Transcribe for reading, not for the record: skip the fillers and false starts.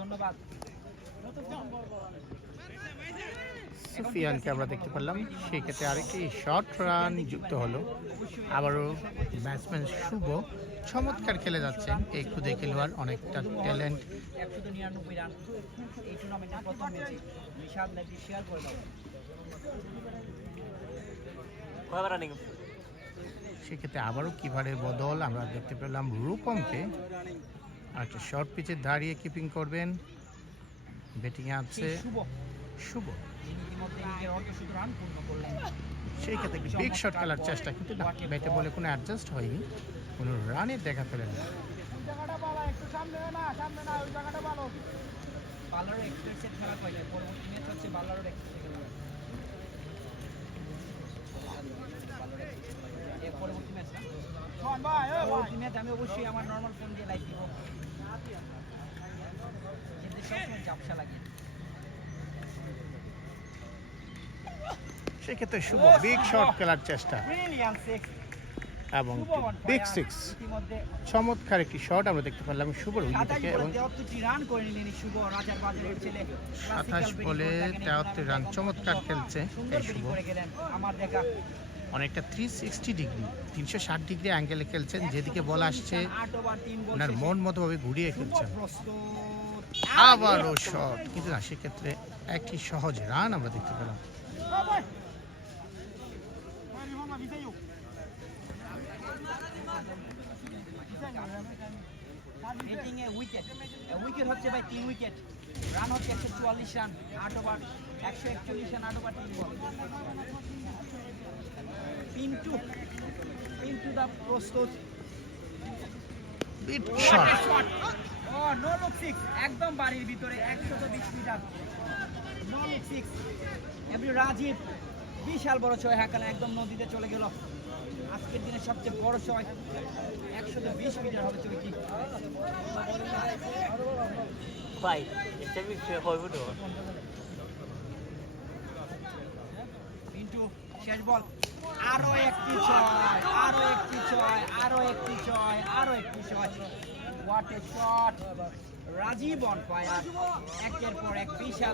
ধন্যবাদ। সুফিয়ানকে আমরা দেখতে পেলাম, সেই ক্ষেত্রে আরেকটি শর্ট রান যুক্ত হলো। আবারও ব্যাটসম্যান শুভ চমৎকার খেলে যাচ্ছেন এই খুদে খেলোয়াড়, অনেকটা ট্যালেন্ট। 199 রান এই টুর্নামেন্টের প্রথম ম্যাচে। নিশাদ লাইভটি শেয়ার করে দাও। সেক্ষেত্রে আবারও কিভারের বদল আমরা দেখতে পেলাম রূপমকে। আচ্ছা, শর্ট পিচে দাঁড়িয়ে কিপিং করবেন। ব্যাটিংয়ে আছে শুভ। সেই ক্ষেত্রে বিগ শট খেলার চেষ্টা, কিন্তু না, ব্যাটে বলে কোনো অ্যাডজাস্ট হয়নি, কোনো রানের দেখা পেলেন না। বাল্লারও এক্সপ্রেসের খেলা কয়টা? পরবর্তী ম্যাচ হচ্ছে বাল্লারও পরবর্তী ম্যাচ না, পরবর্তী ম্যাচ আমি অবশ্যই আমার নর্মাল ফোন দিয়ে লাইভ দিব, কিন্তু সবসময় ঝাপসা লাগে। সেক্ষেত্রে শুভ বিগ শট খেলার চেষ্টা এবং বিগ সিক্স। চমৎকার একটি শট আমরা দেখতে পেলাম শুভর উইকেট থেকে, এবং 27 বলে 73 রান। চমৎকার খেলছে এই শুভ, অনেকটা 360 ডিগ্রি 360 ডিগ্রি অ্যাঙ্গেলে খেলছেন, যেদিকে বল আসছে ওনার মন মতো ভাবে ঘুরিয়ে খেলছেন। আবারও শট, কিন্তু না, সেক্ষেত্রে একটি সহজ রান আমরা দেখতে পেলাম। উইকেট হচ্ছে ভাই 3 উইকেট, রান হচ্ছে 144 রান 8 ওভার, 141 রান 8 ওভার 3 বল। পিন্টু দা প্রস্তুত। ও নো লুক 6, একদম বাড়ির ভিতরে 120 মিটার, নো লুক 6। এমনি রাজীব বিশাল বড় ছয় হাঁকালে একদম নদীতে চলে গেল। আজকের দিনের সবচেয়ে বড় ছয়, 120 মিটার হবে ছয়টি। ভাই এটা বিষয় হইব তো। পিন্টু শেষ বল, আরো একটি ছয়, আরো একটি ছয়, আরো একটি ছয়, আরো একটি ছয়। What a shot! Rajiv on fire, একের পর এক বিশাল